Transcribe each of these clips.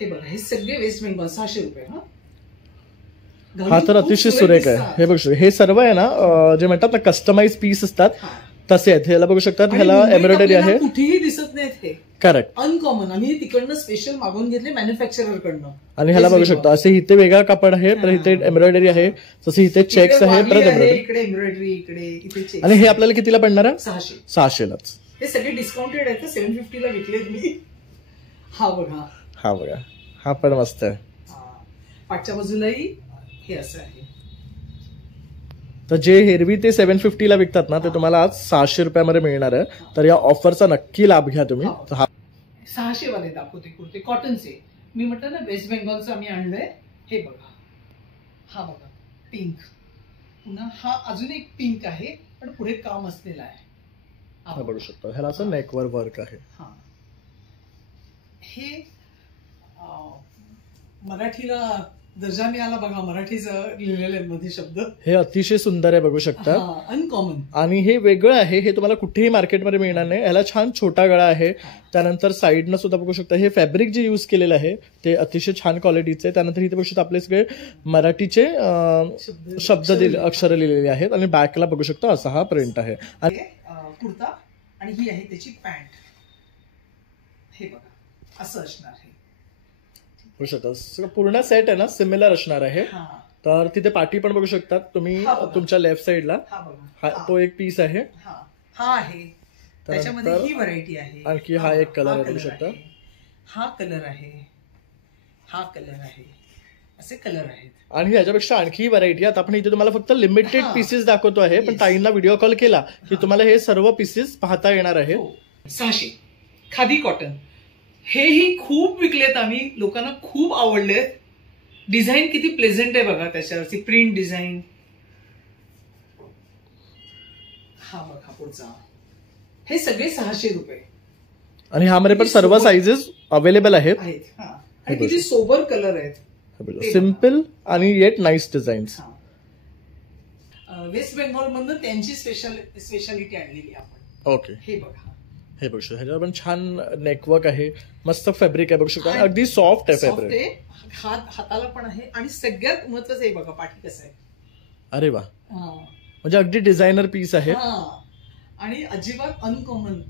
हे बघा, हे सगळे वेस्ट बेंगॉल 600 रुपये. हा तर अतिशय सुरेख आहे. हे बघू शकता, हे सर्व आहे ना जे म्हणतात ना कस्टमाइज पीस असतात तसे आहेत. ह्याला बघू शकतात, ह्याला एम्ब्रॉयडरी आहे. कुठेही दिसत नाहीत हे. Correct, uncommon. आम्ही तिकडनं स्पेशल मागवून घेतले मॅन्युफॅक्चरर कडनं. आणि ह्याला बघू शकता असे इथे वेगळा कापड आहे, पण इथे एम्ब्रॉयडरी आहे, तसे इथे चेक्स आहे, परत एम्ब्रॉयडरी, इकडे एम्ब्रॉयडरी, इथे चेक्स. आणि हे आपल्याला कितीला पडणार आहे? 600 लाच. हे सगळे डिस्काउंटेड आहेत. 750 ला विकले मी. हा बघा, हा बघा, हा पण मस्त आहे. पाठच्या बाजूलाही हे असं आहे. तर जे एरवी ते 750 ला विकतात ना ते तुम्हाला आज 600 रुपयामध्ये मिळणार आहे. तर या ऑफरचा नक्की लाभ घ्या तुम्ही. 600 वाले दाखवते कुर्ते कॉटनचे. मी म्हटलं ना वेस्ट बेंगॉलचं आम्ही आणलंय. हे बघा, हा बघा पिंक, पुन्हा हा अजून एक पिंक आहे पण पुढे काम असलेला आहे. हा बघू शकतो, ह्याला असं नेकवर वर्क आहे. हा, हे मराठीला दर्जा मिळाला बघा, मराठीचं लिहिलेले मध्ये शब्द. हे अतिशय सुंदर आहे, बघू शकता. अनकॉमन, आणि हे वेगळं आहे. हे तुम्हाला कुठेही मार्केटमध्ये मिळणार नाही. ह्याला छान छोटा गळा आहे. त्यानंतर साईडनं सुद्धा बघू शकता हे फॅब्रिक जे युज केलेलं आहे ते अतिशय छान क्वालिटीचे. त्यानंतर इथे बघू शकता आपले सगळे मराठीचे शब्द अक्षर लिहिलेले आहेत. आणि बॅकला बघू शकता असा हा प्रिंट आहे. आणि कुर्ता, आणि ही आहे त्याची पॅन्ट. हे बघा असं असणार आहे. बघू शकता पूर्ण सेट आहे ना सिमिलर असणार आहे. तर तिथे पाठी पण बघू शकतात तुम्ही तुमच्या लेफ्ट साइडला. तो एक पीस आहे. हा आहे, त्याच्यामध्ये ही व्हरायटी आहे. आणखी हा एक कलर आहे, बघू शकता. हा कलर आहे, हा कलर आहे, असे कलर आहेत. आणि ह्याच्यापेक्षा आणखी व्हरायटी आहेत. आपण इथे तुम्हाला फक्त लिमिटेड पीसेस दाखवतो आहे, पण ताईंना व्हिडिओ कॉल केला की तुम्हाला हे सर्व पीसेस पाहता येणार आहे. 600 खादी कॉटन. हेही खूप विकलेत आम्ही, लोकांना खूप आवडलेत. डिझाईन किती प्लेझेंट आहे बघा, त्याच्यावरची प्रिंट डिझाईन. हा बघा पुढचा, हे सगळे 600 रुपये. आणि ह्यामध्ये पण सर्व साइजेस अवेलेबल आहेत. आणि किती सोबर कलर आहेत, सिम्पल आणि yet nice designs. West Bengal मधून त्यांची स्पेशालिटी आणलेली आपण. ओके, हे बघा, हे बघू शकता. ह्याच्यावर पण छान नेकवर्क आहे, मस्त फॅब्रिक आहे, बघू शकता. अगदी सॉफ्ट आहे फॅब्रिक. हाताला पण आहे. आणि सगळ्यात महत्वाचं आहे बघा पाठी कसं आहे. अरे वा, म्हणजे अगदी डिझायनर पीस आहे. आणि अजिबात अनकॉमन.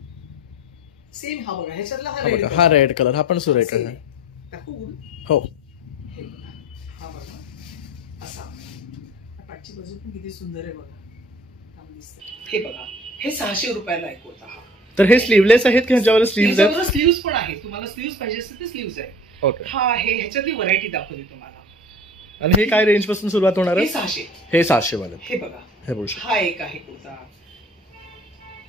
सेम हा बघा, ह्याच्यातला हा रेड कलर, हा पण सुरेख आहे. हो, हा बघा असा. पाठची बाजू पण किती सुंदर आहे बघा. हे बघा, हे 600 रुपयाला आहे कुर्ता. तर हे स्लीवलेस आहेत की ह्याच्यावर स्लीव्स आहेत? स्लीव्स पण आहेत. तुम्हाला स्लीव्स पाहिजे असेल तर स्लीव्स आहे. ओके, हा आहे, ह्याच्यातली व्हरायटी दाखवली तुम्हाला. आणि हे काय रेंज पासून सुरुवात होणार आहे? 600. हे 600 वाले. हे बघा, हे बघू शकता. हा एक आहे कुर्ता.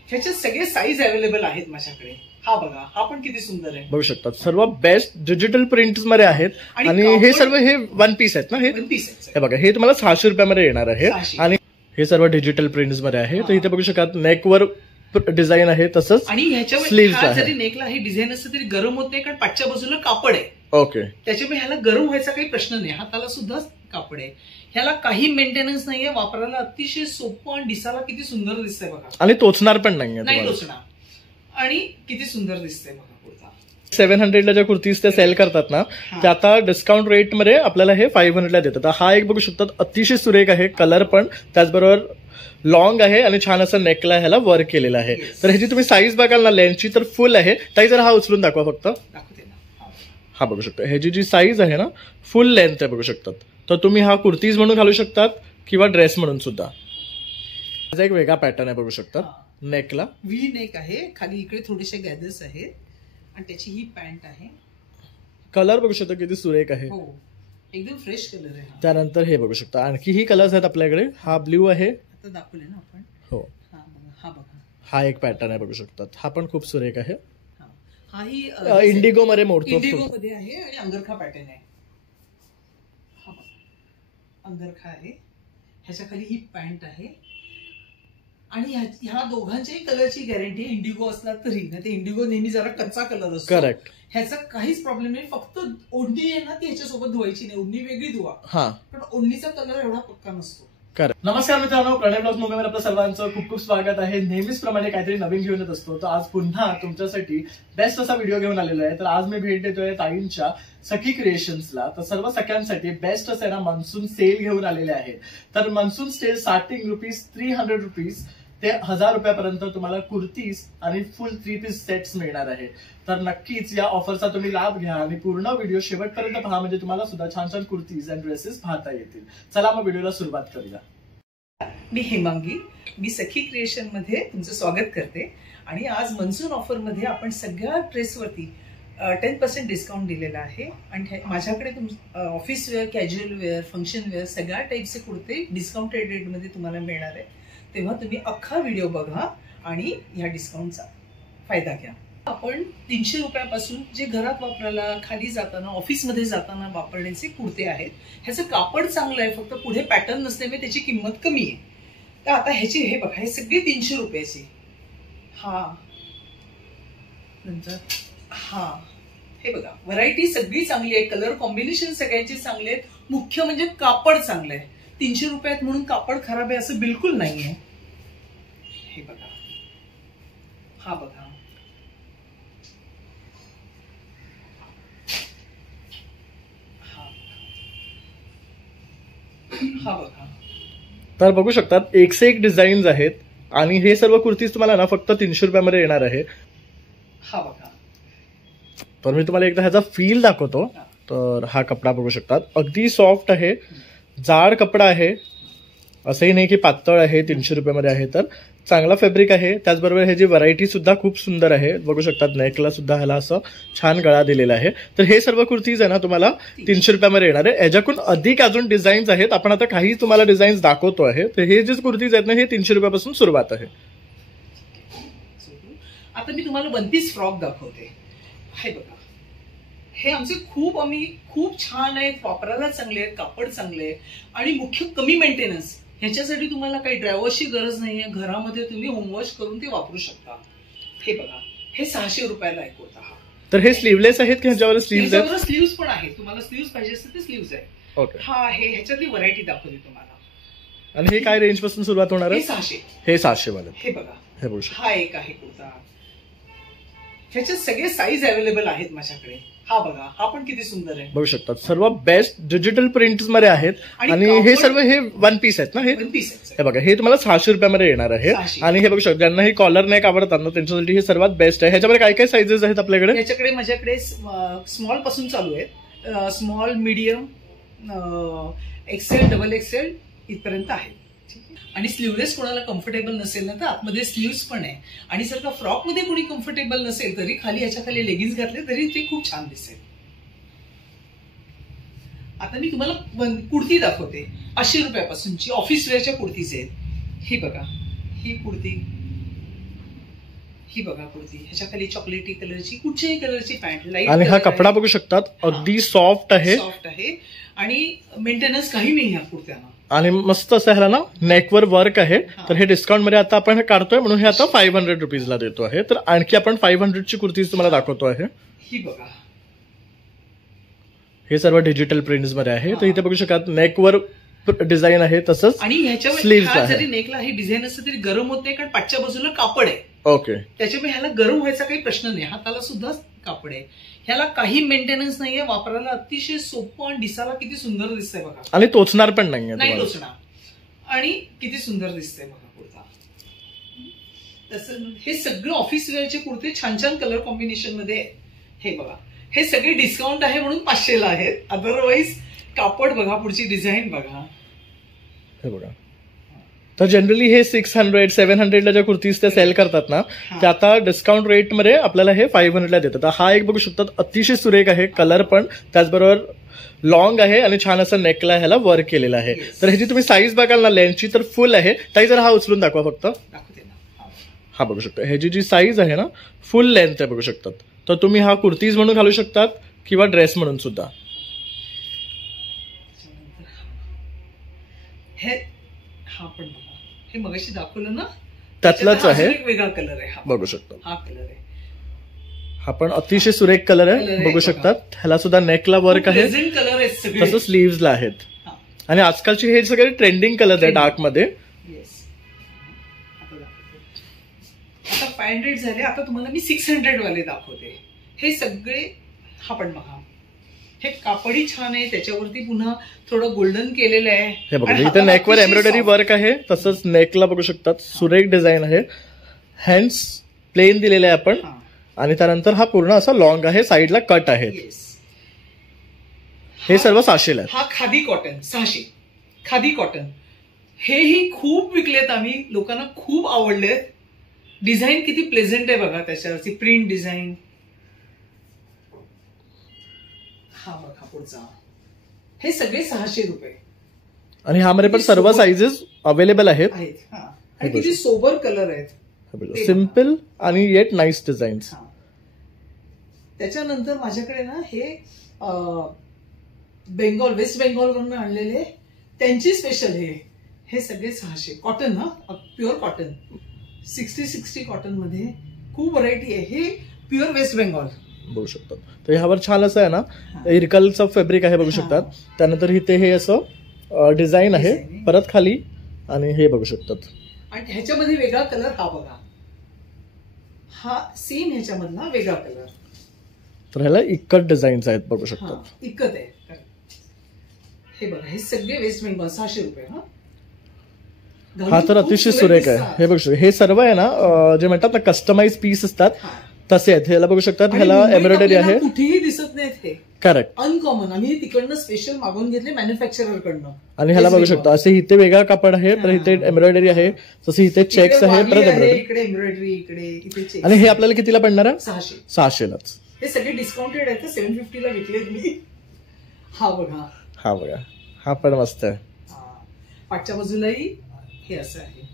ह्याच्यात सगळे साईज अवेलेबल आहेत माझ्याकडे. हा बघा, हा पण किती सुंदर आहे, बघू शकता. सर्व बेस्ट डिजिटल प्रिंट्स मध्ये आहेत. आणि हे सर्व हे वन पीस आहेत ना. हे बघा, हे तुम्हाला 600 रुपयामध्ये येणार आहे. आणि हे सर्व डिजिटल प्रिंट्स मध्ये आहे. तर इथे बघू शकता नेकवर डिझाईन आहे, तसंच आणि ह्याच्यावर जरी नेकला हे डिझाईन असतं तरी गरम होत नाही, कारण पाठच्या बाजूला कापड आहे. ओके, त्याच्यामुळे ह्याला गरम व्हायचा काही प्रश्न नाही. हाताला सुद्धा कापड आहे. ह्याला काही मेंटेनन्स नाहीये, वापरायला अतिशय सोपं आणि दिसायला किती सुंदर दिसतंय बघा. आणि टोचणार पण नाहीये, नाही टोचणार. आणि किती सुंदर दिसतंय बघा कुर्ता. 700 ला ज्या कुर्तीज ते सेल करतात ना, ते आता डिस्काउंट रेट मध्ये आपल्याला हे 500 ला देतात. हा एक बघू शकतात, अतिशय सुरेख आहे. कलर पण त्याचबरोबर लॉंग आहे आणि छान असं नेकला ह्याला वर्क केलेलं आहे. तर ह्याची तुम्ही साईज बघाल ना लेंथची तर फुल आहे. ताई जर हा उचलून दाखवा फक्त. हा बघू शकता, ह्याची जी साईज आहे ना फुल लेंथ आहे, बघू शकतात. तर तुम्ही हा कुर्तीज म्हणून घालू शकतात किंवा ड्रेस म्हणून सुद्धा. त्याचा एक वेगळा पॅटर्न आहे, बघू शकतात. नेकला व्ही नेक आहे, खाली इकडे थोडेसे गॅदर्स आहेत. आणि त्याची ही पॅन्ट आहे. कलर बघू शकता किती सुरेख आहे, एकदम फ्रेश कलर आहे. त्यानंतर हे बघू शकता आणखी ही कलर्स आहेत आपल्याकडे. हा ब्ल्यू आहे, आता दाखवले ना आपण. हो, हा बघा, हा एक पॅटर्न आहे, बघू शकतात. हा पण खूप सुरेख आहे. हाही इंडिगो मध्ये मोडतो, इंडिगो मध्ये आहे. आणि अंगरखा पॅटर्न आहे. हा बघा, अंगरखा आहे. ह्याच्या खाली ही पॅन्ट आहे. आणि ह्या दोघांच्याही कलरची गॅरंटी आहे. इंडिगो असला तरी, नाही ते इंडिगो नेहमी जरा कच्चा कलर असतो. करेक्ट, ह्याचा काहीच प्रॉब्लेम नाही. फक्त ओढणी आहे ना ती ह्याच्यासोबत धुवायची नाही. ओढणी वेगळी धुवा, हा, पण ओढणीचा कलर एवढा पक्का नसतो. नमस्कार मित्रांनो, प्रणय ब्लॉग्स मुंबईमध्ये आपलं सर्वांचं खूप खूप स्वागत आहे. नेहमीच प्रमाणे काहीतरी नवीन घेऊन येत असतो. तर आज पुन्हा तुमच्यासाठी बेस्ट असा व्हिडिओ घेऊन आलेलो आहे. तर आज मी भेट देतोय ताईंच्या सखी क्रिएशन्सला. तर सर्व सख्यांसाठी बेस्ट असं ना मान्सून सेल घेऊन आलेले आहेत. तर मान्सून सेल स्टार्टिंग ₹300 ते 1000 रुपयापर्यंत तुम्हाला कुर्तीज आणि फुल 3 पीस सेट्स मिळणार आहे. तर नक्कीच या ऑफरचा तुम्ही लाभ घ्या आणि पूर्ण व्हिडिओ शेवटपर्यंत पहा, म्हणजे तुम्हाला सुद्धा छान छान कुर्तीज आणि ड्रेसेस पाहता येतील. चला मग व्हिडिओला सुरुवात करूया. मी हेमांगी, मी सखी क्रिएशन मध्ये तुमचं स्वागत करते. आणि आज मनसून ऑफर मध्ये आपण सगळ्या ड्रेसवरती 10% डिस्काउंट दिलेला आहे. आणि माझ्याकडे office wear, casual wear, function wear सगळ्या टाईपचे कुर्ते डिस्काउंटेड रेट मध्ये तुम्हाला मिळणार आहे. तेव्हा तुम्ही अख्खा व्हिडिओ बघा आणि ह्या डिस्काउंटचा फायदा घ्या. आपण 300 रुपयापासून जे घरात वापरायला, खाली जाताना, ऑफिसमध्ये जाताना वापरण्याचे कुर्ते आहेत. ह्याचं कापड चांगलं आहे, फक्त पुढे पॅटर्न नसल्यामुळे त्याची किंमत कमी आहे. तर आता ह्याची हे बघा, हे सगळे 300 रुपयाचे. हा नंतर हा हे बघा, व्हरायटी सगळी चांगली आहे, कलर कॉम्बिनेशन सगळ्यांचे चांगले आहेत. मुख्य म्हणजे कापड चांगलं आहे. 300 रुपयात म्हणून कापड खराब आहे असं बिलकुल नाहीये. हे बघा, हा बघा, हा बघा. तर बघू शकतात एक से एक डिझाईन्स आहेत आणि हे सर्व कुर्तीज तुम्हाला ना फक्त 300 रुपयामध्ये येणार आहे. हा बघा. तर मी तुम्हाला एकदा ह्याचा फील दाखवतो. तर हा कपडा बघू शकतात, अगदी सॉफ्ट आहे, जाड कपडा आहे, असंही नाही की पातळ आहे. 300 रुपयामध्ये आहे तर चांगला फॅब्रिक आहे. त्याचबरोबर ह्याची व्हरायटी सुद्धा खूप सुंदर आहे. बघू शकतात नेकला सुद्धा ह्याला असं छान गळा दिलेला आहे. तर हे सर्व कुर्तीज आहे ना तुम्हाला 300 रुपयामध्ये येणार आहे. याच्याकडून अधिक अजून डिझाईन्स आहेत. आपण आता काही तुम्हाला डिझाईन्स दाखवतो आहे. तर हे जे कुर्तीज आहेत ना, हे 300 रुपयापासून सुरुवात आहे. आता मी तुम्हाला 1 पीस फ्रॉक दाखवते. हे बघा, हे आमचे खूप छान आहेत, वापरायला चांगले आहेत, कापड चांगले आहे आणि मुख्य कमी मेंटेनन्स. ह्याच्यासाठी तुम्हाला काही ड्रायव्हरची गरज नाहीये. घरामध्ये तुम्ही होमवॉश करून ते वापरू शकता. हे बघा, हे 600 रुपयाला आहे कुर्ता. हा तर हे स्लीवलेस आहेत की ह्याच्यावर स्लीव्ज आहेत? स्लीव्स पण आहे. तुम्हाला स्लीव्स पाहिजे असतील ते स्लीव्स आहे. ओके. हा आहे, ह्याच्यातली व्हरायटी दाखवली तुम्हाला. आणि हे काय रेंज पासून सुरुवात होणार आहे? 600. हे 600 वाले. हे बघा, हे बघू शकता. हा एक आहे कुर्ता. ह्याच्यात सगळे साईज अवेलेबल आहेत माझ्याकडे. हा बघा, हा पण किती सुंदर आहे. बघू शकतात सर्व बेस्ट डिजिटल प्रिंट मध्ये आहेत. आणि हे सर्व हे 1 पीस आहेत ना. हे बघा, हे तुम्हाला 600 रुपयामध्ये येणार आहे. आणि हे बघू शकता, ज्यांना ही कॉलर नेक आवडतात ना त्यांच्यासाठी हे सर्वात बेस्ट आहे. ह्याच्यामध्ये काय काय साईजेस आहेत आपल्याकडे? माझ्याकडे स्मॉल पासून चालू आहेत. Small, medium, XL, double XL इथपर्यंत आहे. आणि स्लीवलेस कोणाला कम्फर्टेबल नसेल ना तर आतमध्ये स्लीव्स पण आहे. आणि जर का फ्रॉक मध्ये कोणी कम्फर्टेबल नसेल तरी खाली याच्या खाली लेगिन्स घातले तरी ते खूप छान दिसेल. आता मी तुम्हाला कुर्ती दाखवते 800 रुपयापासूनची ऑफिस वेअरच्या कुर्तीज आहेत. ही बघा, ही कुर्ती, ही बघा कुर्ती. ह्याच्या खाली चॉकलेटी कलरची, कुठच्याही कलरची पॅन्ट, लाईट. आणि हा कपडा बघू शकतात, अगदी सॉफ्ट आहे आणि मेंटेनन्स काही नाही ह्या कुर्त्यांना. आणि मस्त असं ह्याला ना नेकवर वर्क आहे. तर हे डिस्काउंट मध्ये आता आपण हे काढतोय म्हणून हे आता 500 रुपीजला देतो आहे. तर आणखी आपण 500 ची कुर्तीज तुम्हाला दाखवतो आहे. ही बघा, हे सर्व डिजिटल प्रिंट्स मध्ये आहे. तर इथे बघू शकतात नेकवर डिझाईन आहे, तसंच आणि ह्याच्यावर जरी नेकला ही डिझाईन असते तरी गरम होत नाही, कारण पाठच्या बाजूला कापड आहे. ओके. त्याच्यामुळे ह्याला गरम व्हायचा काही प्रश्न नाही. हाताला सुद्धा कापड आहे. ह्याला काही मेंटेनन्स नाहीये. वापरायला अतिशय सोपं आणि दिसायला किती सुंदर दिसतंय बघा. आणि टोचणार पण नाहीये. नाही टोचणार. आणि किती सुंदर दिसतंय बघा कुर्ता. तसं हे सगळे ऑफिस वेअरचे कुर्ते छान छान कलर कॉम्बिनेशन मध्ये. हे बघा, हे सगळे डिस्काउंट आहे म्हणून 500 ला आहेत. अदरवाईज कापड बघा, पुढची डिझाईन बघा. हे बघा, तर जनरली हे 600-700 ला ज्या कुर्तीज ते सेल करतात ना, ते आता डिस्काउंट रेट मध्ये आपल्याला हे 500 ला देतात. हा एक बघू शकतात, अतिशय सुरेख आहे, कलर पण त्याचबरोबर लॉंग आहे आणि छान असं नेकला ह्याला वर्क केलेलं आहे. तर ह्याची तुम्ही साईज बघाल ना लेंथची तर फुल आहे. ताई जर हा उचलून दाखवा फक्त. हा बघू शकता, ह्याची जी साईज आहे ना फुल लेंथ आहे बघू शकतात. तर तुम्ही हा कुर्तीज म्हणून घालू शकतात किंवा ड्रेस म्हणून सुद्धा. हा पण बघा, हे मगाशी दाखवलं ना त्यातलाच आहे, वेगळा कलर आहे. बघू शकतो, हा कलर आहे. हा पण अतिशय सुरेख कलर आहे, बघू शकतात. ह्याला सुद्धा नेकला वर्क आहे, कलर आहे, तसं स्लीव्हजला आहेत. आणि आजकालचे हे सगळे ट्रेंडिंग कलर आहे डार्क मध्ये. येस. आता 500 झाले. आता तुम्हाला मी 600 वाले दाखवते. हे सगळे हा पण बघा, हे कापडी छान आहे, त्याच्यावरती पुन्हा थोडं गोल्डन केलेलं आहे. हे बघा इथे नेकवर एम्ब्रॉयडरी वर्क आहे, तसंच नेकला बघू शकतात सुरेख डिझाईन आहे. हँड्स प्लेन दिलेले आहे आपण, आणि त्यानंतर हा पूर्ण असा लॉंग आहे, साईडला कट आहे. हे सर्व 600 ला. हा खादी कॉटन 600. खादी कॉटन हेही खूप विकलेत आम्ही, लोकांना खूप आवडलेत. डिझाईन किती प्लेझेंट आहे बघा, त्याच्यावरची प्रिंट डिझाईन. हा बघा पुढचा, हे सगळे 600 रुपये. आणि ह्यामध्ये पण सर्व साइजेस अवेलेबल आहेत. आणि किती सोबर कलर आहेत, सिम्पल आणि येट नाईस डिझाईन्स. त्याच्यानंतर माझ्याकडे ना हे बेंगॉल, वेस्ट बेंगॉल वरून आणलेले, त्यांची स्पेशल हे सगळे 600. कॉटन ना, प्युअर कॉटन, 60 कॉटन मध्ये खूप व्हरायटी आहे. हे प्युअर वेस्ट बेंगॉल बघू शकतात. तर ह्यावर छान असं आहे ना, इरकलचं फॅब्रिक आहे बघू शकतात. त्यानंतर इथे हे असं डिझाईन आहे परत खाली, आणि हे बघू शकतात. आणि ह्याच्यामध्ये वेगळा कलर हा बघा, हा सेम ह्याच्यामधला वेगळा कलर. तर ह्याला इक्कत डिझाईन्स आहेत बघू शकतात. इक्कत आहे. हे बघा, हे सगळे वेस्ट बेंगॉल 600 रुपये. हा तर अतिशय सुरेख आहे. हे बघू शकतो, हे सर्व आहे ना जे म्हणतात ना कस्टमाइज पीस असतात तसे आहेत. ह्याला बघू शकतात, ह्याला एम्ब्रॉयडरी आहे, कुठेही दिसत नाहीत हे. Correct, uncommon. आम्ही तिकडनं स्पेशल मागवून घेतले मॅन्युफॅक्चरर कडनं. आणि ह्याला बघू शकता असे इथे वेगळा कापड आहे, परत इथे एम्ब्रॉयडरी आहे, तसे इथे चेक्स आहे, परत एम्ब्रॉयडरी, इकडे एम्ब्रॉयडरी, इथे चेक्स. आणि हे आपल्याला कितीला पडणार आहे? 600 लाच. हे सगळे डिस्काउंटेड आहेत, 750 ला विकलेत मी. हा बघा, हा बघा, हा पण मस्त आहे. पाठच्या बाजूलाही हे असं आहे.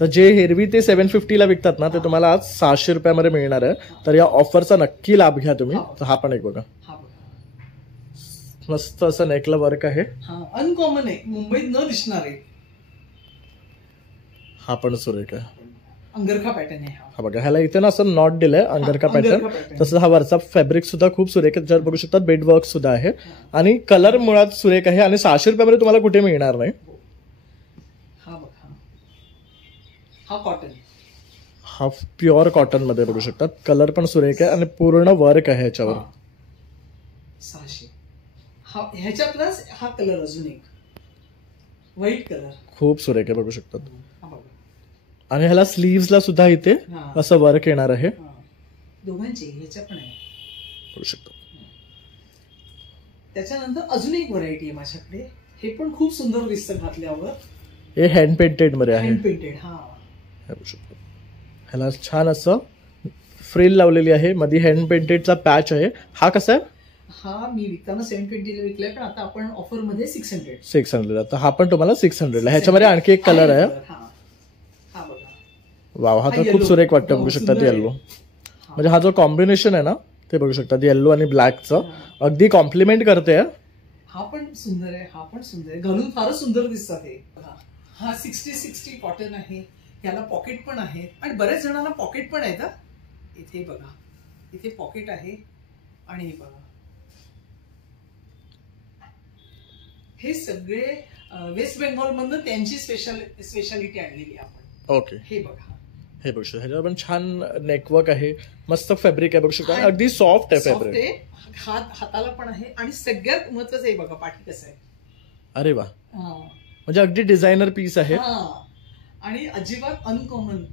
तर जे एरवी ते 750 ला विकतात ना, ते तुम्हाला आज 600 रुपयामध्ये मिळणार आहे. तर या ऑफरचा नक्की लाभ घ्या तुम्ही. तर हा पण एक बघा, मस्त असं नेकला वर्क आहे, अनकॉमन आहे, मुंबईत न दिसणार आहे. हा पण सुरेख आहे. अंगरखा पॅटर्न आहे हा बघा, ह्याला इथे ना असं नॉट दिलंय अंगरखा पॅटर्न. तसं हा वरचा फॅब्रिक सुद्धा खूप सुरेख आहे, त्याच्यावर बघू शकतात बेड वर्क सुद्धा आहे, आणि कलर मुळात सुरेख आहे. आणि 600 रुपयामध्ये तुम्हाला कुठे मिळणार नाही. हा कॉटन, हा प्युअर कॉटन मध्ये बघू शकतात, कलर पण सुरेख आहे आणि पूर्ण वर्क आहे ह्याच्यावर. 600. ह्याच्यातलाच हा कलर अजून एक व्हाईट कलर खूप सुरेख आहे बघू शकतात. आणि ह्याला स्लीव्हजला सुद्धा इथे असं वर्क येणार आहे. दोघांची ह्याच्या पण आहे बघू शकतो. त्याच्यानंतर अजून एक व्हरायटी आहे माझ्याकडे, हे पण खूप सुंदर दिसतं घातल्यावर. हे हँड पेंटेड मध्ये आहे. Hand painted. ह्याला छान असं फ्रिल लावलेली आहे, मध्ये हँड पेंटेडचा पॅच आहे. हा कसा आहे? हा मी विकताना 750 ला विकलाय, पण आता आपण ऑफर मध्ये 600. 600. तर हा पण तुम्हाला 600 ला. ह्याच्यामध्ये आणखी एक कलर आहे. वाव, हा तर खूप सुरेख वाटतं बघू शकतात. येल्लो, म्हणजे हा जो कॉम्बिनेशन आहे ना ते बघू शकतात, येल्लो आणि ब्लॅकचं अगदी कॉम्प्लिमेंट करते. हा पण सुंदर आहे, हा पण सुंदर आहे, घालून फारच सुंदर दिसतात हे. हा 60 कॉटन आहे, याला पॉकेट पण आहे, आणि बऱ्याच जणांना पॉकेट पण आहेत. इथे बघा, इथे पॉकेट आहे, आणि हे बघा, हे सगळे वेस्ट बेंगॉल मधनं त्यांची स्पेशालिटी आणलेली आपण. ओके, हे बघा, हे बघू शकता, ह्याच्यावर पण छान नेकवर्क आहे, मस्त फॅब्रिक आहे बघू शकता, अगदी सॉफ्ट आहे फॅब्रिक. हाताला पण आहे, आणि सगळ्यात महत्वाचं आहे बघा, पाठी कसं आहे. अरे वा, म्हणजे अगदी डिझायनर पीस आहे, आणि अजिबात अनकॉमन.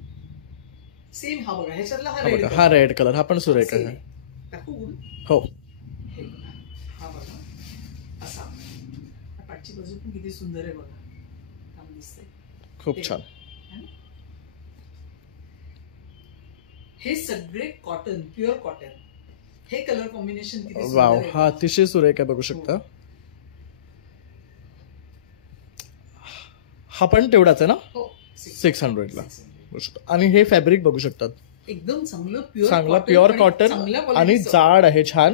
सेम हा बघा, ह्याच्यातला हा रेड कलर, हा पण सुरेख आहे. हो, हा बघा असा, पाठची बाजू पण किती सुंदर आहे बघा, दिसते खूप छान. हे सगळे कॉटन, प्युअर कॉटन. हे कलर कॉम्बिनेशन किती वाव, हा अतिशय सुरेख आहे बघू शकता. हा पण तेवढाच आहे ना, 600 ला. आणि हे फॅब्रिक बघू शकतात, एकदम चांगलं प्युअर कॉटन, आणि जाड आहे छान,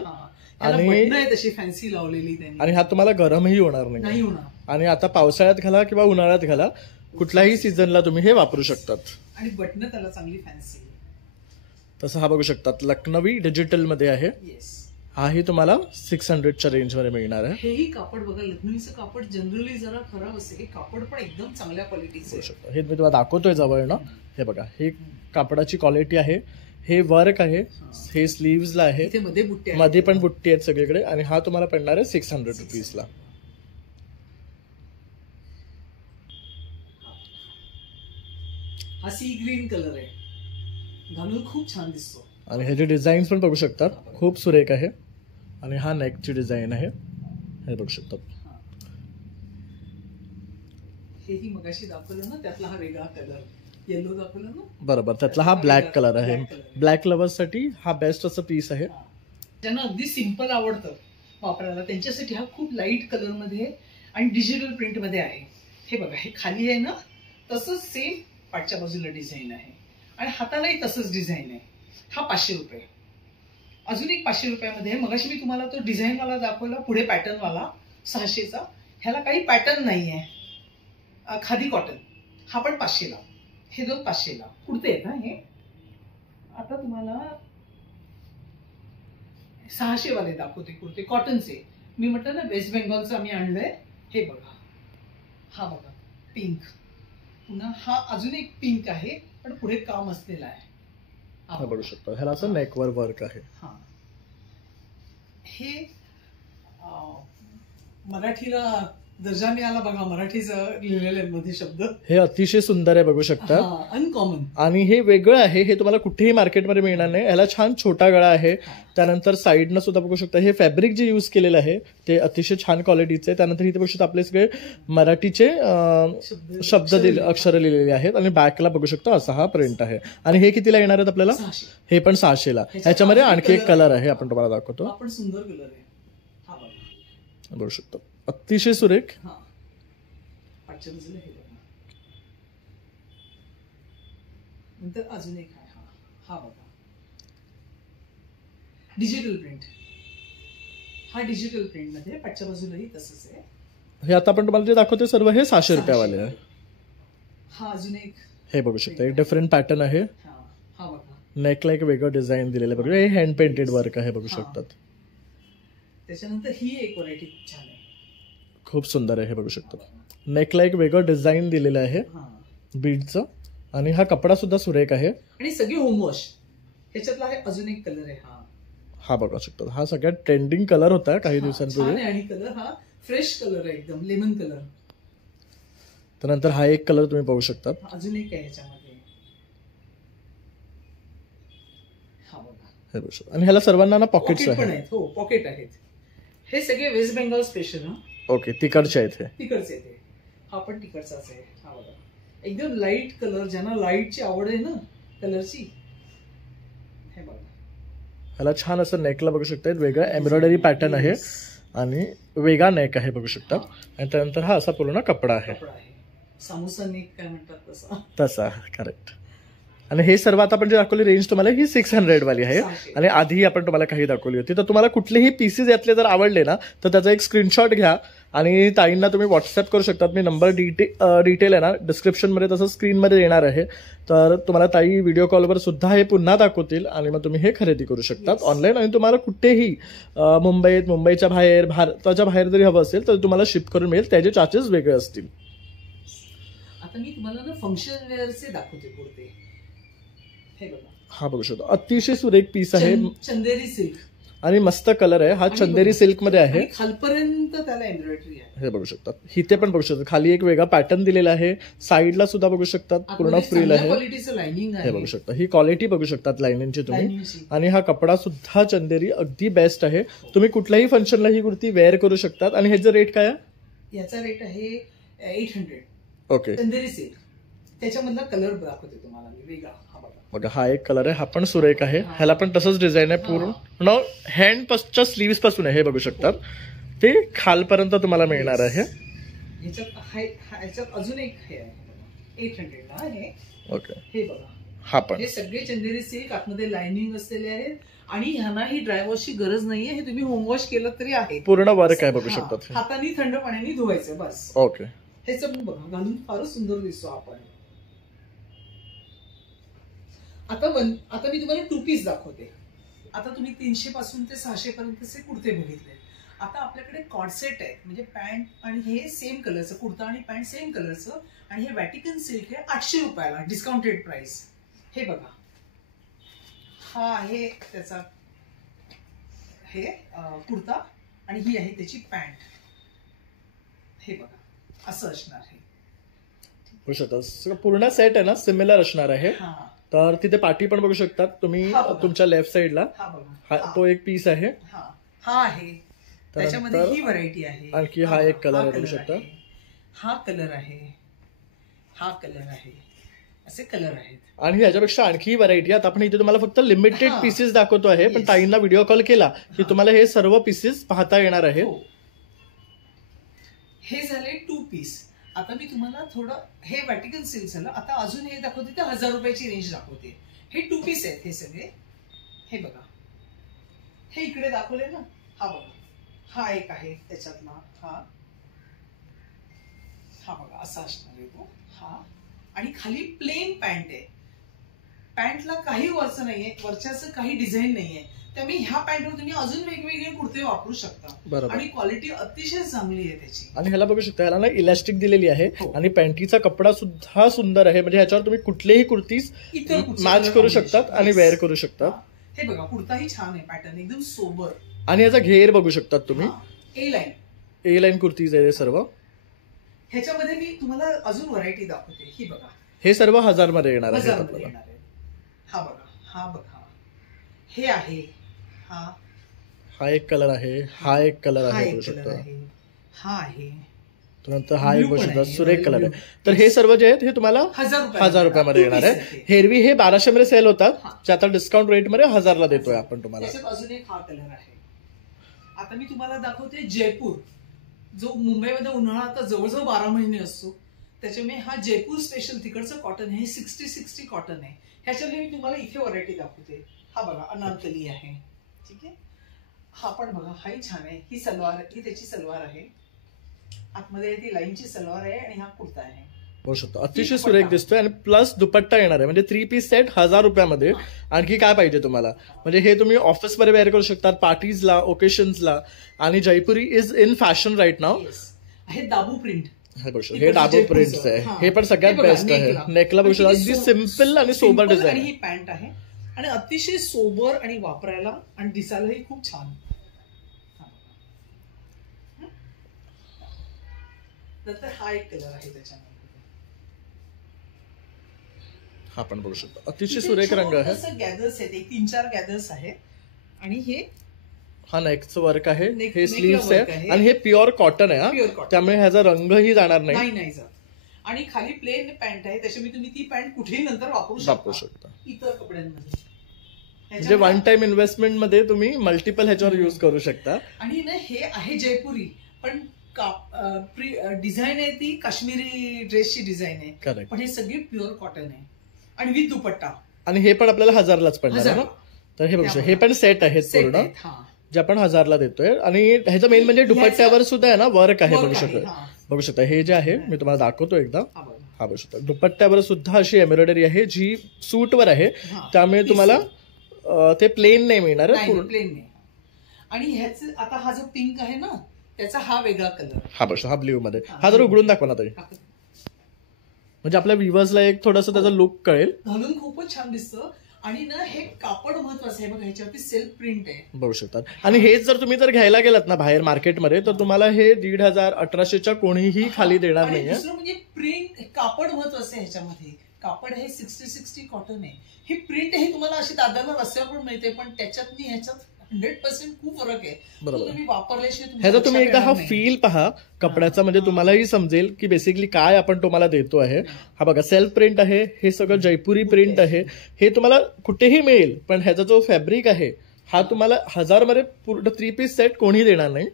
आणि तशी फॅन्सी लावलेली त्यांनी. आणि हा तुम्हाला गरमही होणार नाही. आणि आता पावसाळ्यात घाला किंवा उन्हाळ्यात घाला, कुठल्याही सीझनला तुम्ही हे वापरू शकतात. आणि बटन त्याला चांगली फॅन्सी. तसं हा बघू शकतात, लखनवी डिजिटल मध्ये आहे. हाही तुम्हाला 600च्या रेंजमध्ये मिळणार आहे. हेही कापड बघा, लखनवीचं कापड जनरली जरा खराब असते, हे कापड पण एकदम चांगल्या क्वालिटीचं आहे. हे मी तुम्हाला दाखवतोय जवळनं. हे बघा, हे कापडाची क्वालिटी आहे, हे वर्क आहे, हे स्लीव्हजला आहे, इथे मध्ये बुट्टे आहेत. मध्ये पण बुट्टी आहेत सगळीकडे. आणि हा तुम्हाला पडणार आहे 600 रुपीजला. हा सी ग्रीन कलर आहे, घालून खूप छान दिसतो. आणि ह्याचे डिझाईन्स पण बघू शकतात, खूप सुरेख आहे. आणि हा नेकची डिझाईन आहे, हे बघू शकतात. हेही मगाशी दाखवलं ना, त्यातला हा वेगळा कलर येलो दाखवलं ना. बरोबर, त्यातला हा ब्लॅक कलर आहे. ब्लॅक लवर्ससाठी हा बेस्ट असं पीस आहे. ज्यांना अगदी सिंपल आवडतं वापरायला त्यांच्यासाठी हा खूप लाईट कलर मध्ये आणि डिजिटल प्रिंट मध्ये आहे. हे बघा, हे खाली आहे ना तसंच सेम पाठच्या बाजूला डिझाईन आहे आणि हातालाही तसंच डिझाईन आहे. हा 500 रुपये. अजून एक 500 रुपयामध्ये आहे. मगाशी मी तुम्हाला तो डिझाईन वाला दाखवला, पुढे पॅटर्न वाला 600चा. ह्याला काही पॅटर्न नाही आहे, खादी कॉटन. हा पण 500ला. हे दोन 500ला कुर्ते आहेत ना हे. आता तुम्हाला 600 वाले दाखवते कुर्ते कॉटनचे. मी म्हटलं ना वेस्ट बेंगॉलचं आम्ही आणलंय. हे बघा, हा बघा पिंक, पुन्हा हा अजून एक पिंक आहे पण पुढे काम असलेला आहे. हा बघू शकता, ह्याला असं नेकवर वर्क आहे. हा, हे मराठीला दर्जा मिळाला बघा, मराठीचं लिहिलेले मध्ये शब्द. हे अतिशय सुंदर आहे, बघू शकता. अनकॉमन. आणि हे वेगळं आहे, हे तुम्हाला कुठेही मार्केटमध्ये मिळणार नाही. ह्याला छान छोटा गळा आहे. त्यानंतर साईडनं सुद्धा बघू शकता, हे फॅब्रिक जे यूज केलेलं आहे ते अतिशय छान क्वालिटीचे आहे. त्यानंतर इथे बघू शकता आपले सगळे मराठीचे शब्द अक्षर लिहिलेले आहेत. आणि बॅकला बघू शकता असा हा प्रिंट आहे. आणि हे कितीला येणार आहेत आपल्याला? हे पण 600ला. ह्याच्यामध्ये आणखी एक कलर आहे, आपण तुम्हाला दाखवतो. आपण सुंदर कलर आहे, हा बघा, बघू शकतो, अतिशय सुरेख. नंतर अजून एक आहे, हा बघा डिजिटल प्रिंट. हा डिजिटल प्रिंट मध्ये पाठच्या बाजूलाही तसंच आहे. हे आता आपण तुम्हाला जे दाखवतो सर्व हे 600 रुपयावाले आहे. हा अजून एक, हे बघू शकता, एक डिफरंट पॅटर्न आहे. हा बघा, नेकला एक वेगळं डिझाईन दिलेलं आहे. बघा, हे हँड पेंटेड वर्क आहे, बघू शकतात. त्याच्यानंतर ही एक व्हरायटी छान आहे, खूप सुंदर आहे, हे बघू शकता. नेकला एक वेगळं डिझाईन दिलेलं आहे बीडचं. आणि हा कपडा सुद्धा सुरेख आहे आणि सगळे होमवॉश. ह्याच्यातला आहे अजून एक कलर आहे, हा बघू शकता. हा सगळ्यात ट्रेंडिंग कलर होता काही दिवसांपूर्वी. आणि कलर हा फ्रेश कलर आहे, एकदम लेमन कलर. त्यानंतर हा एक कलर तुम्ही पाहू शकता, अजून एक आहे ह्याच्यामध्ये, हा बघा, हे बघू शकता. आणि ह्याला सर्वांना ना पॉकेट्स आहेत. हो, पॉकेट आहेत. हे सगळे वेस्ट बेंगॉल स्पेशल. ओके, तिकडचे आहेत, तिकडचे आहेत. हा पण तिकडचाच आहे, हा बघा, एकदम लाईट कलर. ज्यांना लाईटची आवड आहे ना कलरची, हे बघा. ह्याला छान असं नेकला बघू शकता, वेगळा एम्ब्रॉयडरी पॅटर्न आहे आणि वेगळा नेक आहे, बघू शकता. आणि त्यानंतर हा असा पूर्ण कपडा आहे. सामोसा नेक काय म्हणतात तसा, करेक्ट. आणि हे सर्व आता आपण जे दाखवली रेंज तुम्हाला ही 600 वाली आहे. आणि आधी आपण तुम्हाला काही दाखवली होती. तर तुम्हाला कुठलेही पीसेस यातले जर आवडले ना तर त्याचा एक स्क्रीनशॉट घ्या आणि ताईंना तुम्ही व्हॉट्सअप करू शकतात. मी नंबर डिटेल आहे ना डिस्क्रिप्शनमध्ये तसं स्क्रीनमध्ये येणार आहे. तर तुम्हाला ताई व्हिडिओ कॉलवर सुद्धा हे पुन्हा दाखवतील आणि मग तुम्ही हे खरेदी करू शकतात ऑनलाईन. आणि तुम्हाला कुठेही मुंबईच्या बाहेर, भारताच्या बाहेर जरी हवं असेल तर तुम्हाला शिप करून मिळेल. त्याचे चार्जेस वेगळे असतील. आता मी तुम्हाला ना फंक्शन वेअरचे दाखवते कुर्ते. हा बघू शकतो, अतिशय सुरेख पीस आहे. चंदेरी सिल्क आणि मस्त कलर आहे. हा चंदेरी सिल्क मध्ये आहे. खालपर्यंत त्याला एम्ब्रॉयडरी आहे, हे बघू शकतात. इथे पण बघू शकतात, खाली एक वेगळा पॅटर्न दिलेला आहे. साईडला सुद्धा बघू शकतात, पूर्ण फ्रील आहे. हे बघू शकता, ही क्वालिटी बघू शकतात लाईनिंगची तुम्ही. आणि हा कपडा सुद्धा चंदेरी अगदी बेस्ट आहे. तुम्ही कुठल्याही फंक्शनला ही कुर्ती वेअर करू शकतात. आणि ह्याचा रेट काय आहे? याचा रेट आहे 800. ओके, चंदेरी सिल्क. त्याच्यामधला कलर दाखवते तुम्हाला मी वेगळा. बघा, हा एक कलर आहे, हा पण सुरेख आहे. ह्याला पण तसंच डिझाईन आहे, पूर्ण हँड पासच्या स्लीव्स पासून आहे, हे बघू शकतात. ते खालपर्यंत तुम्हाला मिळणार आहे. ह्याच्यात अजून एक आहे 800 आहे. ओके, हे बघा, हा पण हे सगळे चंदेरी सिल्क, आतमध्ये लाइनिंग असलेले आहेत. आणि ह्यांनाही ड्रायवॉशची गरज नाहीये. हे तुम्ही होमवॉश केलं तरी आहे. पूर्ण वर्क आहे, बघू शकतात. हाताने थंड पाण्याने धुवायचं बस. ओके, ह्याचं पण बघा, घालून फारच सुंदर दिसतो आपण. आता मी तुम्हाला 2 पीस दाखवते. आता तुम्ही 300 पासून ते 600 पर्यंतचे कुर्ते बघितले. आता आपल्याकडे कॉर्सेट आहे, म्हणजे पॅन्ट आणि हे सेम कलरचं, कुर्ता आणि पॅन्ट सेम कलरचं, आणि हे व्हॅटिकन सिल्क आहे 800 रुपयाला डिस्काउंटेड प्राइस. हे बघा, हा आहे त्याचा हे कुर्ता आणि ही आहे त्याची पॅन्ट. हे बघा असं असणार आहे. बघू शकता पूर्ण सेट आहे ना, सिमिलर असणार आहे. हा, तर तिथे पाठी पण बघू शकतात तुम्ही हा बघा. तुमच्या लेफ्ट साइडला. हा बघा, तो एक पीस आहे. हा आहे, त्याच्यामध्ये ही व्हरायटी आहे. आणखी हा एक कलर आहे, बघू शकता. हा कलर आहे, हा कलर आहे, असे कलर आहेत. आणि ह्याच्यापेक्षा आणखी व्हरायटी. आता आपण इथे तुम्हाला फक्त लिमिटेड हा. पीसेस दाखवतो आहे, पण Yes. ताईंना व्हिडिओ कॉल केला की हा. तुम्हाला हे सर्व पीसेस पाहता येणार आहे. हो. हे झाले 2 पीस. आता मी तुम्हाला थोडं हे व्हॅटिकन सिल्क झालं. आता अजून हे दाखवते ते 1000 रुपयाची रेंज दाखवते. हे 2 पीस आहेत हे सगळे. हे बघा, हे इकडे दाखवले ना, हा बघा, हा एक आहे त्याच्यातला. हा बघा असा असणार आहे तो. हा, आणि खाली प्लेन पॅन्ट आहे. पॅन्टला काही वरचं नाहीये, वरच्याचं काही डिझाईन नाहीये. त्यामुळे ह्या पॅन्टवर तुम्ही अजून वेगवेगळे कुर्ते वापरू शकता. बरोबर. आणि क्वालिटी अतिशय चांगली आहे त्याची. आणि ह्याला बघू शकता, ह्याला ना इलास्टिक दिलेली आहे. हो. आणि पॅन्टीचा कपडा सुद्धा सुंदर आहे, म्हणजे ह्याच्यावर तुम्ही कुठलेही कुर्तीज इतर कुठचे मॅच color करू combination. शकतात आणि Yes. वेअर करू शकतात. हे बघा, कुर्ताही छान आहे, पॅटर्न एकदम सोबर. आणि याचा घेर बघू शकतात तुम्ही. ए लाईन, ए लाईन कुर्तीज आहे हे सर्व. ह्याच्यामध्ये मी तुम्हाला अजून व्हरायटी दाखवते. ही बघा, हे सर्व 1000 मध्ये येणार आहे 1000 मध्ये आपल्याला. येणार आहे. हा बघा, हा बघा, हे आहे. हा एक कलर आहे, हा एक कलर हा आहे, एक बघू कलर शकता. आहे, हा आहे. त्यानंतर हा एक Blue बघू पण शकता, आहे, सुरेख कलर आहे. blue. तर हे सर्व जे आहेत हे तुम्हाला 1000 रुपयामध्ये येणार आहे. हेरवी हे 1200 मध्ये सेल होतात, हा. जे आता डिस्काउंट रेट मध्ये 1000 ला देतोय आपण तुम्हाला. त्याच्यात अजून एक हा कलर आहे. आता मी तुम्हाला दाखवते जयपूर, जो मुंबईमध्ये उन्हाळा आता जवळजवळ 12 महिने असतो. त्याच्यामुळे हा जयपूर स्पेशल तिकडचं कॉटन आहे, 60-60 कॉटन आहे. ह्याच्यामध्ये मी तुम्हाला इथे व्हरायटी दाखवते. हा बघा, अनारकली आहे. ठीक आहे, हा पण बघा, हाही छान आहे. ही सलवार, ही त्याची सलवार आहे. आतमध्ये ती लाईनची सलवार आहे आणि हा कुर्ता आहे. बघू शकतो, अतिशय सुरेख दिसतोय. आणि प्लस दुपट्टा येणार आहे, म्हणजे 3 पीस सेट 1000 रुपयामध्ये. आणखी काय पाहिजे तुम्हाला, म्हणजे हे तुम्ही ऑफिसमध्ये वेअर करू शकतात, पार्टीजला, ओकेशन्सला. आणि जयपुरी इज इन फॅशन राईट नाव. हे दाबू प्रिंट, हे डाबो प्रिंट्स आहे. हे पण सगळ्यात बेस्ट आहे. नेकला बघू शकता, अगदी सिम्पल आणि सोबर डिझाईन. आणि ही पॅन्ट आहे आणि अतिशय सोबर आणि वापरायला आणि दिसायलाही खूप छान. नंतर हा एक कलर आहे त्याच्यामध्ये. हा पण बघू शकता, अतिशय सुरेख रंग आहे. गॅदर्स आहेत, 3-4 गॅदर्स आहे. आणि हे हा नेकचं वर्क आहे, नेक- हे स्लीव्स नेकला work आहे. आहे. आणि हे प्युअर कॉटन आहे. Pure cotton. त्यामुळे ह्याचा रंगही जाणार नाही. नाही जात. आणि खाली प्लेन पॅन्ट आहे, त्याच्यामुळे तुम्ही ती पॅन्ट कुठेही नंतर वापरू वापरू शकता. इतर कपड्यांमध्ये. म्हणजे वन टाइम इन्व्हेस्टमेंट मध्ये तुम्ही मल्टिपल ह्याच्यावर युज करू शकता. आणि ना हे आहे जयपुरी, पण डिझाईन आहे ती काश्मीरी ड्रेसची डिझाईन आहे. करेक्ट. पण हे सगळे प्युअर कॉटन आहे आणि विथ दुपट्टा. आणि हे पण आपल्याला 1000लाच पडणार आहे ना. तर हे बघू शकता, हे पण सेट आहेत पूर्ण, जे आपण 1000ला देतोय. आणि ह्याचं मेन म्हणजे दुपट्ट्यावर सुद्धा आहे ना वर्क आहे, बघू शकता. बघू शकता, हे जे आहे मी तुम्हाला दाखवतो एकदा. हा बघू शकता, दुपट्ट्यावर सुद्धा अशी एम्ब्रॉयडरी आहे जी सूटवर आहे. त्यामुळे तुम्हाला ते प्लेन नाही मिळणार आहे. प्लेन नाही. आणि ह्याच आता हा जो पिंक आहे ना, त्याचा हा वेगळा कलर. हा बघू हा ब्ल्यू मध्ये. हा जर उघडून दाखवा ना तरी, म्हणजे आपल्या व्ह्युअर्सला एक थोडासा त्याचा लुक कळेल. घालून खूपच छान दिसतं. आणि ना हे कापड महत्वाचं आहे बघा, ह्याच्यावरती सेल्फ प्रिंट आहे, बघू शकतात. आणि हेच जर तुम्ही जर घ्यायला गेलात ना बाहेर मार्केटमध्ये, तर तुम्हाला हे 1500-1800च्या कोणीही खाली देणार नाहीये. दुसरं म्हणजे प्रिंट, कापड महत्वाचं आहे ह्याच्यामध्ये. कापड हे 60-60 कॉटन आहे. ही प्रिंट हे तुम्हाला अशी दादाला रस्त्यावर पण मिळते, पण त्याच्यात मी ह्याच्यात 100% खूप फरक आहे. बरोबर. तुम्ही वापरल्याशिवाय ह्याचा तुम्ही एकदा हा फील पहा कपड्याचा, म्हणजे तुम्हालाही समजेल की बेसिकली काय आपण तुम्हाला देतो आहे. हा बघा, सेल्फ प्रिंट आहे, हे सगळं जयपुरी प्रिंट आहे. हे तुम्हाला कुठेही मिळेल, पण ह्याचा जो फॅब्रिक आहे हा तुम्हाला 1000 मध्ये पूर्ण 3 पीस सेट कोणी देणार नाही.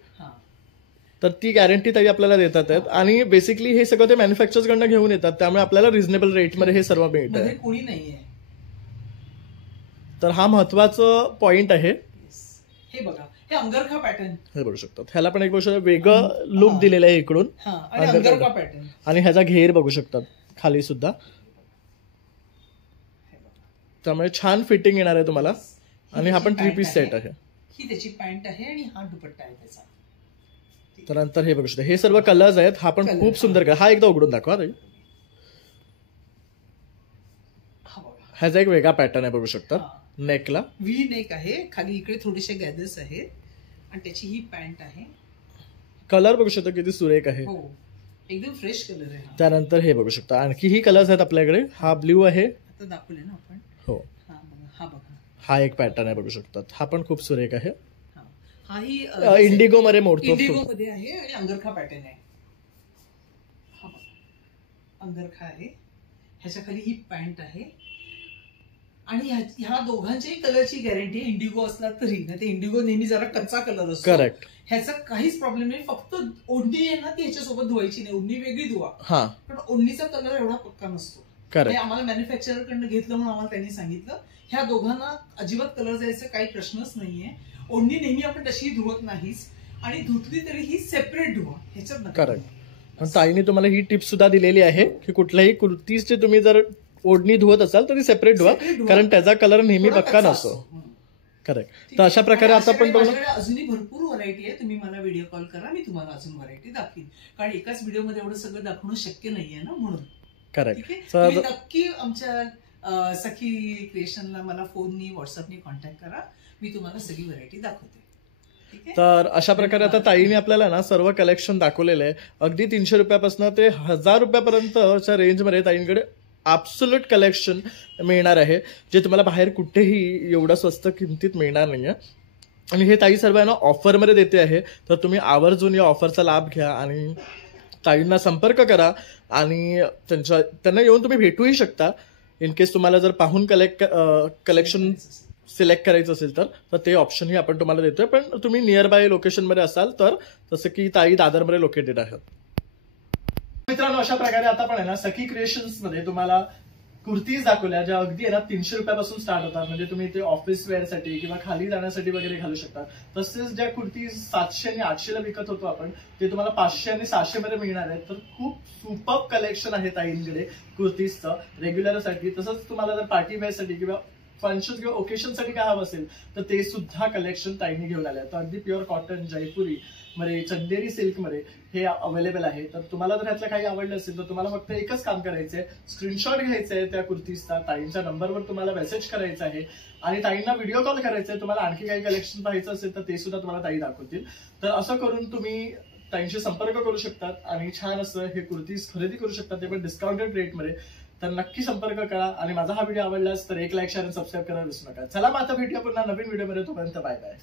तर ती गॅरंटी ताई आपल्याला देतात आहेत. आणि बेसिकली हे सगळं ते मॅन्युफॅक्चरर्स कडनं घेऊन येतात, त्यामुळे आपल्याला रिझनेबल रेटमध्ये हे सर्व मिळत आहे. कोणी नाहीये. तर हा महत्वाचा पॉइंट आहे. हे बघा, हे अंगरखा पॅटर्न, हे बघू शकतात. ह्याला पण एक गोष्ट वेगळं लुक दिलेलं आहे इकडून. अंगरखा पॅटर्न. आणि ह्याचा घेर बघू शकतात खाली सुद्धा, त्यामुळे छान फिटिंग येणार आहे तुम्हाला. आणि हा पण त्याची 3 पीस पॅन्ट सेट आहे. ही त्याची पॅन्ट आहे आणि हा दुपट्टा आहे त्याचा. तर नंतर हे बघू शकता, हे सर्व कलर्स आहेत. हा पण Colour, खूप सुंदर कलर. हा एकदा उघडून दाखवा ताई. हा बघा, ह्याचा एक वेगळा पॅटर्न आहे बघू शकता. नेकला व्ही नेक आहे, खाली इकडे थोडेसे गॅदर्स आहेत आणि त्याची ही पॅन्ट आहे. कलर बघू शकता किती सुरेख आहे. हो, एकदम फ्रेश कलर आहे हा. त्यानंतर हे बघू शकता आणखी ही कलर्स आहेत आपल्याकडे. हा ब्ल्यू आहे. आता दाखवले ना आपण. हो, हा बघा, हा बघा, हा एक पॅटर्न आहे बघू शकतात. हा पण खूप सुरेख आहे. हाही इंडिगो मध्ये मोडतो. इंडिगो मध्ये आहे आणि अंगरखा पॅटर्न आहे. हा बघा, अंगरखा आहे, ह्याच्या खाली ही पॅन्ट आहे आणि ह्या दोघांच्याही कलरची गॅरंटी आहे. इंडिगो असला तरी ना, ते इंडिगो नेहमी जरा कच्चा कलर असतो. करेक्ट. ह्याचा काहीच प्रॉब्लेम नाही. फक्त ओढणी आहे ना, ती ह्याच्यासोबत धुवायची नाही. ओढणी वेगळी धुवा, हा पण ओढणीचा कलर एवढा पक्का नसतो. करेक्ट. हे आम्हाला मॅन्युफॅक्चरर कडनं घेतलं म्हणून आम्हाला त्यांनी सांगितलं. ह्या दोघांना अजिबात कलर जायचा काही प्रश्नच नाहीये. ओढणी नेहमी आपण तशी धुवत नाहीच आणि धुतली तरी ही सेपरेट धुवा, ह्याच्यात नका. करेक्ट. पण ताईने तुम्हाला ही टिप सुद्धा दिलेली आहे की कुठल्याही कुर्तीचे तुम्ही जर ओढणी धुवत असाल तर ती सेपरेट धुवा, कारण त्याचा कलर नेहमी थोडा पक्का कच्चा नसतो. असतो. करेक्ट. ठीक तर आहे. अशा प्रकारे आणि आता पण बघू. माझ्याकडे अजूनही भरपूर व्हरायटी आहे. तुम्ही मला व्हिडिओ कॉल करा, मी तुम्हाला अजून व्हरायटी दाखवीन. कारण एकाच व्हिडिओमध्ये एवढं सगळं दाखवणं शक्य नाहीये ना, म्हणून. करेक्ट. ठीक आहे. तुम्ही नक्की आमच्या सखी क्रिएशनला मला फोननी व्हॉट्सअपनी कॉन्टॅक्ट करा, मी तुम्हाला सगळी व्हरायटी दाखवते. ठीक आहे. तर अशा प्रकारे आता ताईने आपल्याला ना सर्व कलेक्शन दाखवलेलं आहे. अगदी 300 रुपयापासून ते 1000 रुपयापर्यंतच्या रेंजमध्ये ताईंकडे ॲब्सोल्यूट कलेक्शन मिळणार आहे, जे तुम्हाला बाहेर कुठेही एवढं स्वस्त किमतीत मिळणार नाहीये. आणि हे ताई सर्वांना ऑफरमध्ये देते आहे. तर तुम्ही आवर्जून या ऑफरचा लाभ घ्या आणि ताईंना संपर्क करा आणि त्यांना येऊन तुम्ही भेटूही शकता. इन केस तुम्हाला जर पाहून कलेक्शन सिलेक्ट करायचं असेल तर ते ऑप्शनही आपण तुम्हाला देतोय. पण तुम्ही नियर बाय लोकेशनमध्ये असाल तर, जसं की ताई दादरमध्ये लोकेटेड आहेत. मित्रांनो, अशा प्रकारे आता पण आहे ना सखी क्रिएशन्स मध्ये तुम्हाला कुर्तीज दाखवल्या, ज्या अगदी आहे ना 300 रुपयापासून स्टार्ट होतात. म्हणजे तुम्ही ते ऑफिस वेअरसाठी किंवा खाली जाण्यासाठी वगैरे घालू शकता. तसेच ज्या कुर्तीज 700 आणि 800 विकत होतो आपण, ते तुम्हाला 500 आणि 600 मध्ये मिळणार आहेत. तर खूप सुपर्ब कलेक्शन आहे ताईंकडे कुर्तीजचं रेग्युलरसाठी. तसंच तुम्हाला जर पार्टी वेअरसाठी किंवा फंक्शन किंवा ओकेशनसाठी काय हवं असेल तर ते सुद्धा कलेक्शन ताईंनी घेऊन आले. तर अगदी प्युअर कॉटन, जयपुरी मध्ये, चंदेरी सिल्क मध्ये हे अवेलेबल आहे. तर तुम्हाला जर ह्यातलं काही आवडलं असेल तर तुम्हाला फक्त एकच काम करायचंय, स्क्रीनशॉट घ्यायचा आहे त्या कुर्तीजचा, ताईंच्या नंबरवर तुम्हाला मेसेज करायचा आहे आणि ताईंना व्हिडिओ कॉल करायचा आहे. तुम्हाला आणखी काही कलेक्शन पाहायचं असेल तर ते सुद्धा तुम्हाला ताई दाखवतील. तर असं करून तुम्ही ताईंशी संपर्क करू शकतात आणि छान असं हे कुर्तीज खरेदी करू शकतात, ते पण डिस्काउंटेड रेटमध्ये. तर नक्की संपर्क करा आणि माझा हा व्हिडिओ आवडलास तर एक लाईक, शेअर आणि सबस्क्राईब करायला विसरू नका. चला मग आता भेटूया पुन्हा नवीन व्हिडिओमध्ये. तोपर्यंत बाय बाय.